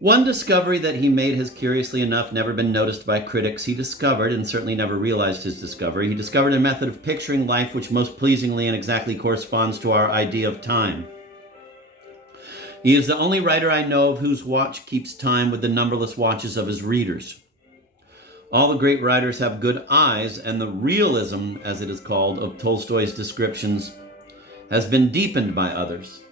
One discovery that he made has curiously enough never been noticed by critics. He discovered, and certainly never realized his discovery, he discovered a method of picturing life which most pleasingly and exactly corresponds to our idea of time. He is the only writer I know of whose watch keeps time with the numberless watches of his readers. All the great writers have good eyes, and the realism, as it is called, of Tolstoy's descriptions has been deepened by others.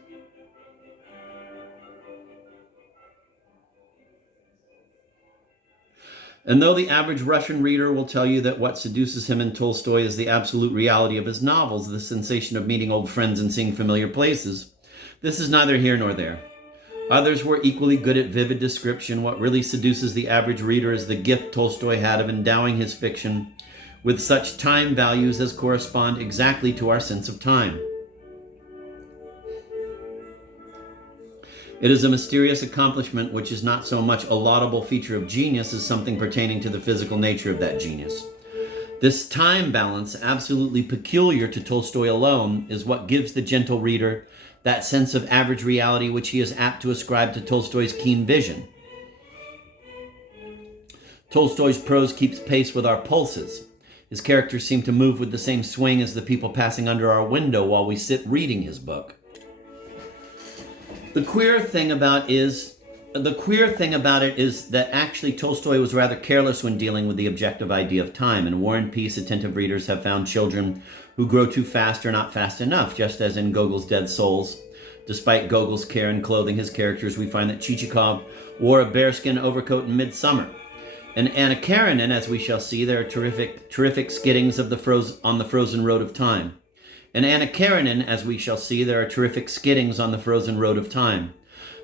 And though the average Russian reader will tell you that what seduces him in Tolstoy is the absolute reality of his novels, the sensation of meeting old friends and seeing familiar places, this is neither here nor there. Others were equally good at vivid description. What really seduces the average reader is the gift Tolstoy had of endowing his fiction with such time values as correspond exactly to our sense of time. It is a mysterious accomplishment which is not so much a laudable feature of genius as something pertaining to the physical nature of that genius. This time balance, absolutely peculiar to Tolstoy alone, is what gives the gentle reader that sense of average reality which he is apt to ascribe to Tolstoy's keen vision. Tolstoy's prose keeps pace with our pulses. His characters seem to move with the same swing as the people passing under our window while we sit reading his book. The queer thing about it is that actually Tolstoy was rather careless when dealing with the objective idea of time. In War and Peace, attentive readers have found children who grow too fast or not fast enough, just as in Gogol's Dead Souls. Despite Gogol's care in clothing his characters, we find that Chichikov wore a bearskin overcoat in midsummer. In Anna Karenina, as we shall see, there are terrific skiddings on the frozen road of time. In Anna Karenina, as we shall see, there are terrific skiddings on the frozen road of time.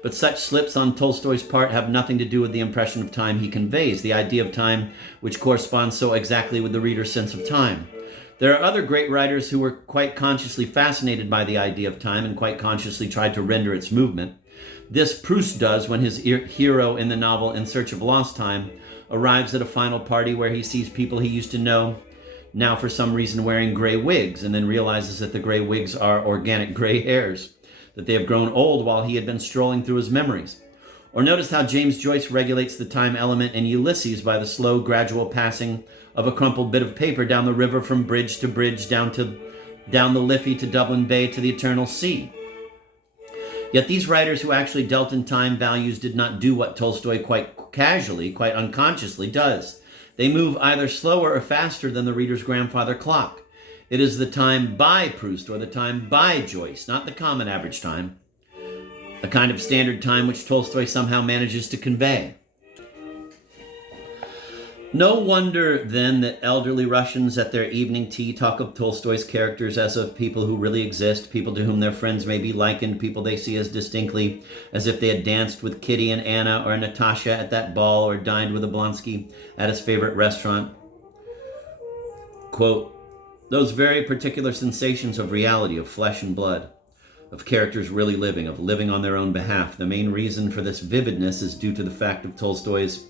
But such slips on Tolstoy's part have nothing to do with the impression of time he conveys, the idea of time which corresponds so exactly with the reader's sense of time. There are other great writers who were quite consciously fascinated by the idea of time and quite consciously tried to render its movement. This Proust does when his hero in the novel In Search of Lost Time arrives at a final party where he sees people he used to know now for some reason wearing gray wigs, and then realizes that the gray wigs are organic gray hairs, that they have grown old while he had been strolling through his memories. Or notice how James Joyce regulates the time element in Ulysses by the slow, gradual passing of a crumpled bit of paper down the river from bridge to bridge, down the Liffey to Dublin Bay to the eternal sea. Yet these writers who actually dealt in time values did not do what Tolstoy quite casually, quite unconsciously does. They move either slower or faster than the reader's grandfather clock. It is the time by Proust or the time by Joyce, not the common average time. A kind of standard time which Tolstoy somehow manages to convey. No wonder, then, that elderly Russians at their evening tea talk of Tolstoy's characters as of people who really exist, people to whom their friends may be likened, people they see as distinctly as if they had danced with Kitty and Anna or Natasha at that ball or dined with Oblonsky at his favorite restaurant. Quote, those very particular sensations of reality, of flesh and blood, of characters really living, of living on their own behalf. The main reason for this vividness is due to the fact of Tolstoy's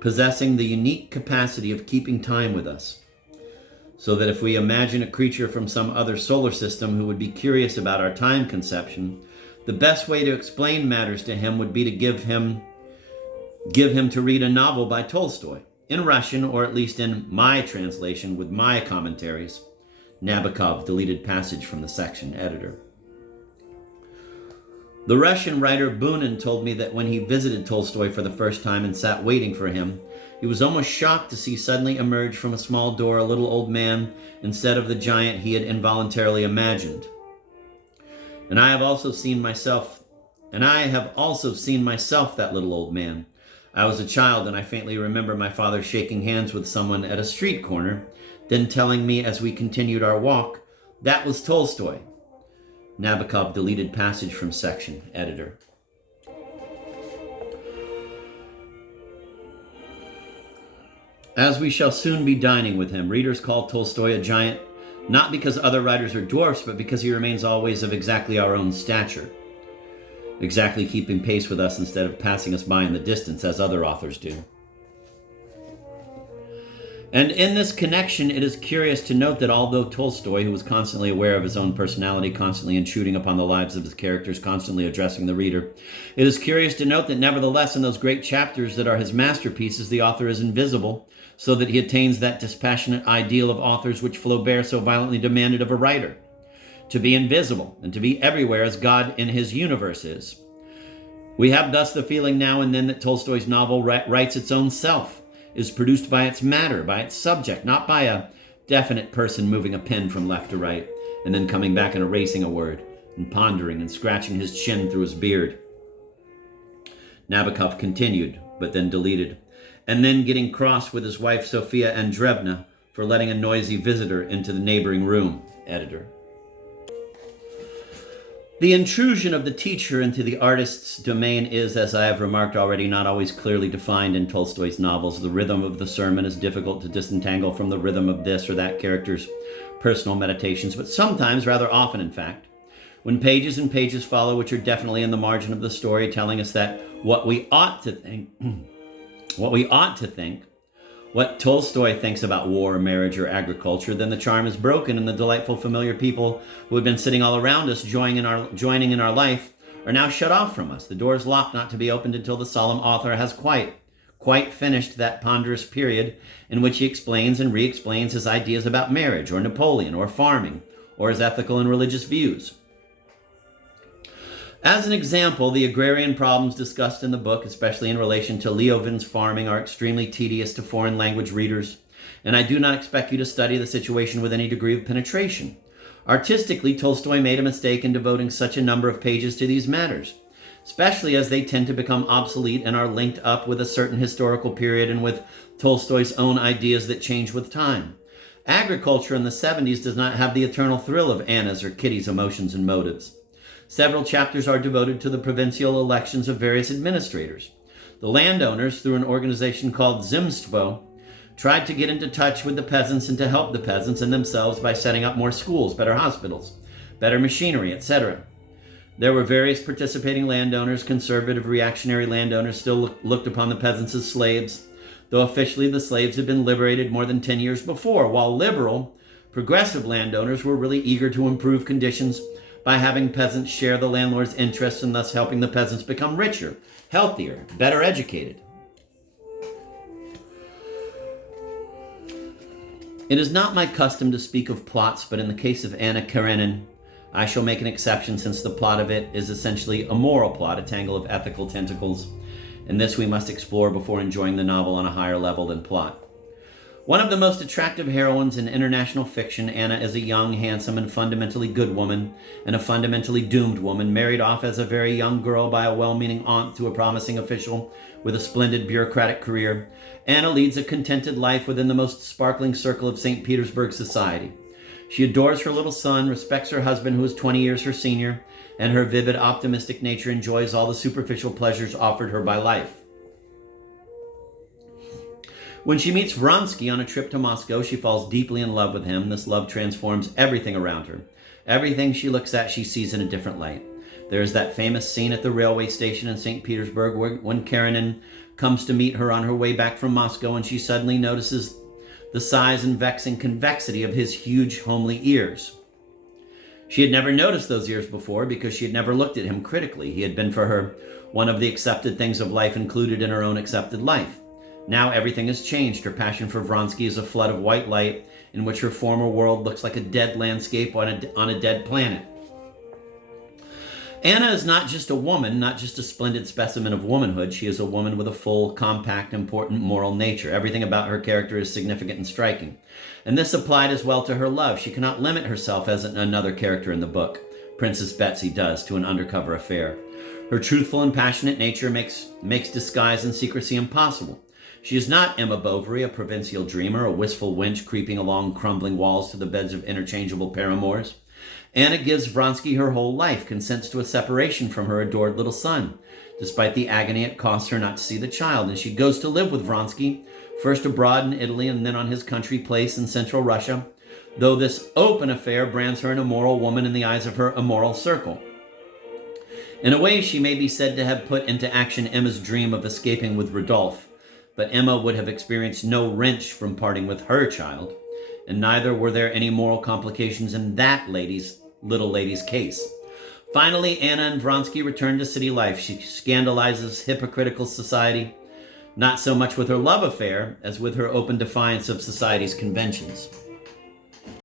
possessing the unique capacity of keeping time with us. So that if we imagine a creature from some other solar system who would be curious about our time conception, the best way to explain matters to him would be to give him to read a novel by Tolstoy, in Russian, or at least in my translation with my commentaries. Nabokov, deleted passage from the section, editor. The Russian writer Bunin told me that when he visited Tolstoy for the first time and sat waiting for him, he was almost shocked to see suddenly emerge from a small door a little old man instead of the giant he had involuntarily imagined. And I have also seen myself that little old man. I was a child, and I faintly remember my father shaking hands with someone at a street corner, then telling me as we continued our walk, that was Tolstoy. Nabokov, deleted passage from section, editor. As we shall soon be dining with him, readers call Tolstoy a giant, not because other writers are dwarfs, but because he remains always of exactly our own stature, exactly keeping pace with us instead of passing us by in the distance as other authors do. And in this connection, it is curious to note that although Tolstoy, who was constantly aware of his own personality, constantly intruding upon the lives of his characters, constantly addressing the reader, it is curious to note that nevertheless, in those great chapters that are his masterpieces, the author is invisible, so that he attains that dispassionate ideal of authors which Flaubert so violently demanded of a writer: to be invisible and to be everywhere as God in his universe is. We have thus the feeling now and then that Tolstoy's novel writes its own self, is produced by its matter, by its subject, not by a definite person moving a pen from left to right, and then coming back and erasing a word, and pondering and scratching his chin through his beard. Nabokov continued, but then deleted, and then getting cross with his wife Sofia Andreevna for letting a noisy visitor into the neighboring room. Editor. The intrusion of the teacher into the artist's domain is, as I have remarked already, not always clearly defined in Tolstoy's novels. The rhythm of the sermon is difficult to disentangle from the rhythm of this or that character's personal meditations, but sometimes, rather often in fact, when pages and pages follow which are definitely in the margin of the story, telling us that what we ought to think, what Tolstoy thinks about war, marriage, or agriculture, then the charm is broken, and the delightful familiar people who had been sitting all around us, joining in our life, are now shut off from us. The door is locked, not to be opened until the solemn author has quite finished that ponderous period in which he explains and re-explains his ideas about marriage, or Napoleon, or farming, or his ethical and religious views. As an example, the agrarian problems discussed in the book, especially in relation to Leovin's farming, are extremely tedious to foreign language readers, and I do not expect you to study the situation with any degree of penetration. Artistically, Tolstoy made a mistake in devoting such a number of pages to these matters, especially as they tend to become obsolete and are linked up with a certain historical period and with Tolstoy's own ideas that change with time. Agriculture in the 70s does not have the eternal thrill of Anna's or Kitty's emotions and motives. Several chapters are devoted to the provincial elections of various administrators. The landowners, through an organization called Zemstvo, tried to get into touch with the peasants and to help the peasants and themselves by setting up more schools, better hospitals, better machinery, etc. There were various participating landowners. Conservative, reactionary landowners still looked upon the peasants as slaves, though officially the slaves had been liberated more than 10 years before, while liberal, progressive landowners were really eager to improve conditions by having peasants share the landlord's interests and thus helping the peasants become richer, healthier, better educated. It is not my custom to speak of plots, but in the case of Anna Karenina, I shall make an exception, since the plot of it is essentially a moral plot, a tangle of ethical tentacles, and this we must explore before enjoying the novel on a higher level than plot. One of the most attractive heroines in international fiction, Anna is a young, handsome, and fundamentally good woman, and a fundamentally doomed woman, married off as a very young girl by a well-meaning aunt to a promising official with a splendid bureaucratic career. Anna leads a contented life within the most sparkling circle of St. Petersburg society. She adores her little son, respects her husband, who is 20 years her senior, and her vivid, optimistic nature enjoys all the superficial pleasures offered her by life. When she meets Vronsky on a trip to Moscow, she falls deeply in love with him. This love transforms everything around her. Everything she looks at, she sees in a different light. There is that famous scene at the railway station in St. Petersburg when Karenina comes to meet her on her way back from Moscow, and she suddenly notices the size and vexing convexity of his huge, homely ears. She had never noticed those ears before because she had never looked at him critically. He had been for her one of the accepted things of life included in her own accepted life. Now everything has changed. Her passion for Vronsky is a flood of white light in which her former world looks like a dead landscape on a dead planet. Anna is not just a woman, not just a splendid specimen of womanhood. She is a woman with a full, compact, important moral nature. Everything about her character is significant and striking. And this applied as well to her love. She cannot limit herself as another character in the book, Princess Betsy, does, to an undercover affair. Her truthful and passionate nature makes disguise and secrecy impossible. She is not Emma Bovary, a provincial dreamer, a wistful wench creeping along crumbling walls to the beds of interchangeable paramours. Anna gives Vronsky her whole life, consents to a separation from her adored little son, despite the agony it costs her not to see the child, and she goes to live with Vronsky, first abroad in Italy and then on his country place in central Russia, though this open affair brands her an immoral woman in the eyes of her immoral circle. In a way, she may be said to have put into action Emma's dream of escaping with Rodolphe, but Emma would have experienced no wrench from parting with her child, and neither were there any moral complications in that little lady's case. Finally, Anna and Vronsky return to city life. She scandalizes hypocritical society, not so much with her love affair as with her open defiance of society's conventions.